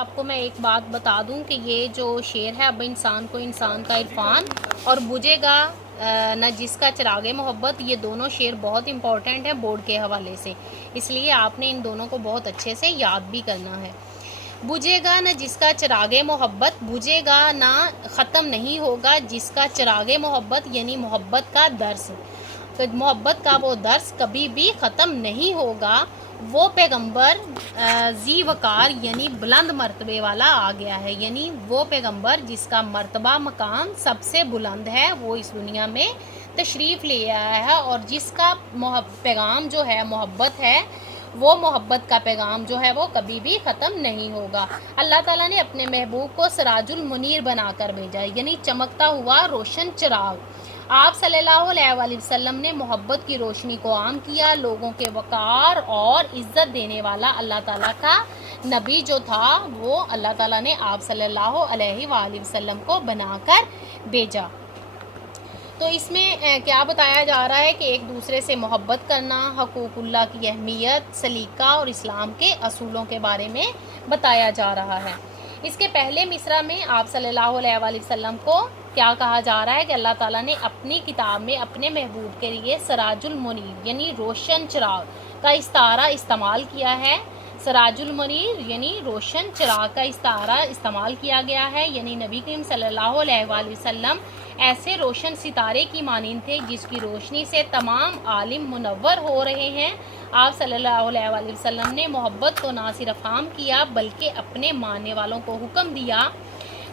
آپ کو میں ایک بات بتا دوں کہ یہ جو شعر ہے اب انسان کو انسان کا عرفان اور بجھے گا نہ جس کا چراغ محبت، یہ دونوں شعر بہت امپورٹنٹ ہیں بورڈ کے حوالے سے، اس لیے آپ نے ان دونوں کو بہت اچھے سے یاد بھی کرنا ہے۔ بجھے گا نہ جس کا چراغ محبت، بجھے گا نہ ختم نہیں ہوگا جس کا چراغ محبت، یعنی محبت کا درس، محبت کا وہ درس کبھی بھی ختم نہیں ہوگا۔ وہ پیغمبر ذی وقار یعنی بلند مرتبے والا آ گیا ہے، یعنی وہ پیغمبر جس کا مرتبہ مقام سب سے بلند ہے وہ اس دنیا میں تشریف لے آیا ہے، اور جس کا پیغام جو ہے محبت ہے، وہ محبت کا پیغام جو ہے وہ کبھی بھی ختم نہیں ہوگا۔ اللہ تعالیٰ نے اپنے محبوب کو سراج المنیر بنا کر بھیجا، یعنی چمکتا ہوا روشن چراغ۔ آپ صلی اللہ علیہ وآلہ وسلم نے محبت کی روشنی کو عام کیا، لوگوں کے وقار اور عزت دینے والا اللہ تعالیٰ کا نبی جو تھا وہ اللہ تعالیٰ نے آپ صلی اللہ علیہ وآلہ وسلم کو بنا کر بھیجا۔ تو اس میں کیا بتایا جا رہا ہے کہ ایک دوسرے سے محبت کرنا، حقوق اللہ کی اہمیت، سلیقہ اور اسلام کے اصولوں کے بارے میں بتایا جا رہا ہے۔ اس کے پہلے مصرع میں آپ صلی اللہ علیہ وآلہ وسلم کو کیا کہا جا رہا ہے کہ اللہ تعالیٰ نے اپنی کتاب میں اپنے محبوب کے لیے سراج المنیر یعنی روشن چراغ کا استعارہ استعمال کیا ہے۔ سراج المنیر یعنی روشن چراغ کا استعارہ استعمال کیا گیا ہے، یعنی نبی کریم صلی اللہ علیہ وآلہ وسلم ایسے روشن ستارے کی مانند تھے جس کی روشنی سے تمام عالم منور ہو رہے ہیں۔ آپ صلی اللہ علیہ وآلہ وسلم نے محبت کو نہ صرف عام کیا بلکہ اپنے ماننے والوں کو حکم دیا،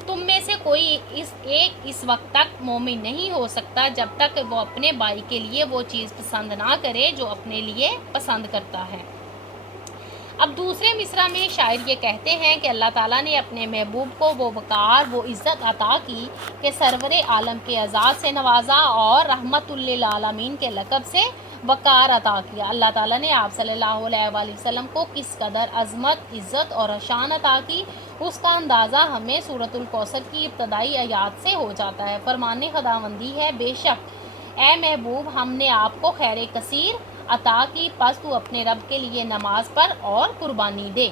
تم میں سے کوئی اس وقت تک مومن نہیں ہو سکتا جب تک وہ اپنے بھائی کے لیے وہ چیز پسند نہ کرے جو اپنے لیے پسند کرتا ہے۔ اب دوسرے مصرع میں شاعر یہ کہتے ہیں کہ اللہ تعالیٰ نے اپنے محبوب کو وہ وقار، وہ عزت عطا کی کہ سرور عالم کے اعزاز سے نوازا اور رحمت للعالمین کے لقب سے وقار عطا کیا۔ اللہ تعالیٰ نے آپ صلی اللہ علیہ وآلہ وسلم کو کس قدر عظمت، عزت اور شان عطا کی، اس کا اندازہ ہمیں سورۃ الکوثر کی ابتدائی آیات سے ہو جاتا ہے۔ فرمان خداوندی ہے، بے شک اے محبوب ہم نے آپ کو خیر کثیر عطا کی، پس تو اپنے رب کے لیے نماز پڑھ اور قربانی دے۔